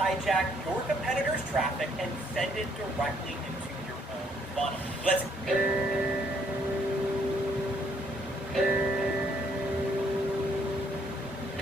hijack your competitor's traffic and send it directly into your own funnel. Let's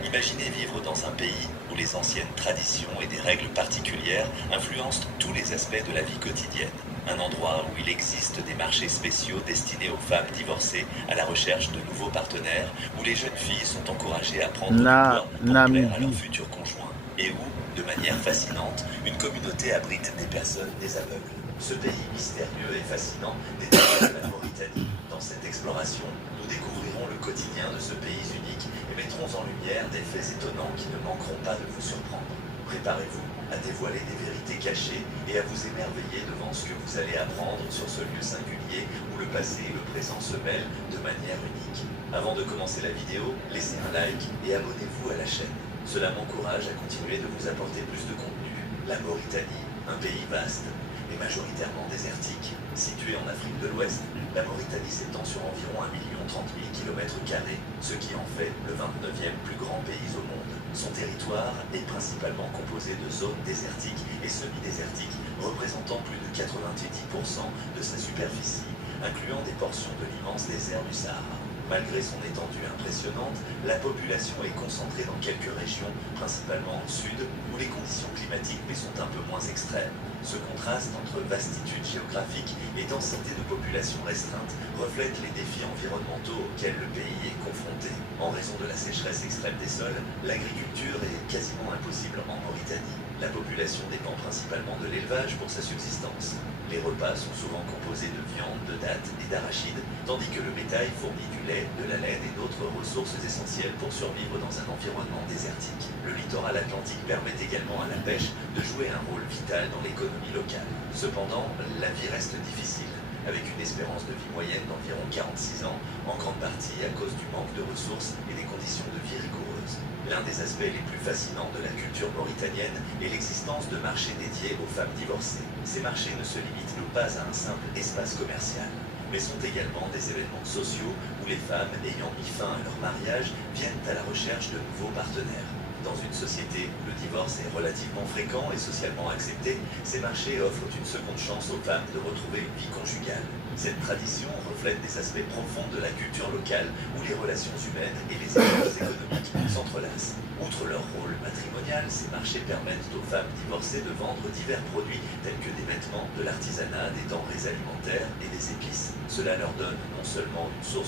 Imaginez vivre dans un pays où les anciennes traditions et des règles particulières influencent tous les aspects de la vie quotidienne. Un endroit où il existe des marchés spéciaux destinés aux femmes divorcées à la recherche de nouveaux partenaires, où les jeunes filles sont encouragées à prendre du poids pour plaire à leur Namibie. futur conjoint. Et où, de manière fascinante, une communauté abrite des personnes des aveugles. Ce pays mystérieux et fascinant n'est pas la Mauritanie. Dans cette exploration, nous découvrirons le quotidien de ce pays unique et mettrons en lumière des faits étonnants qui ne manqueront pas de vous surprendre. Préparez-vous à dévoiler des vérités cachées et à vous émerveiller devant ce que vous allez apprendre sur ce lieu singulier où le passé et le présent se mêlent de manière unique. Avant de commencer la vidéo, laissez un like et abonnez-vous à la chaîne. Cela m'encourage à continuer de vous apporter plus de contenu. La Mauritanie, un pays vaste et majoritairement désertique. Située en Afrique de l'Ouest, la Mauritanie s'étend sur environ 1 030 000 km², ce qui en fait le 29e plus grand pays au monde. Son territoire est principalement composé de zones désertiques et semi-désertiques, représentant plus de 98% de sa superficie, incluant des portions de l'immense désert du Sahara. Malgré son étendue impressionnante, la population est concentrée dans quelques régions, principalement au sud, où les conditions climatiques sont un peu moins extrêmes. Ce contraste entre vastitude géographique et densité de population restreinte reflète les défis environnementaux auxquels le pays est confronté. En raison de la sécheresse extrême des sols, l'agriculture est quasiment impossible en Mauritanie. La population dépend principalement de l'élevage pour sa subsistance. Les repas sont souvent composés de viande, de dattes et d'arachides, tandis que le bétail fournit du lait, de la laine et d'autres ressources essentielles pour survivre dans un environnement désertique. Le littoral atlantique permet également à la pêche de jouer un rôle vital dans l'économie locale. Cependant, la vie reste difficile, avec une espérance de vie moyenne d'environ 46 ans, en grande partie à cause du manque de ressources et des conditions de vie rigoureuses. L'un des aspects les plus fascinants de la culture mauritanienne est l'existence de marchés dédiés aux femmes divorcées. Ces marchés ne se limitent pas à un simple espace commercial, mais sont également des événements sociaux où les femmes ayant mis fin à leur mariage viennent à la recherche de nouveaux partenaires. Dans une société où le divorce est relativement fréquent et socialement accepté, ces marchés offrent une seconde chance aux femmes de retrouver une vie conjugale. Cette tradition reflète des aspects profonds de la culture locale où les relations humaines et les échanges économiques s'entrelacent. Outre leur rôle matrimonial, ces marchés permettent aux femmes divorcées de vendre divers produits tels que des vêtements, de l'artisanat, des denrées alimentaires et des épices. Cela leur donne non seulement une source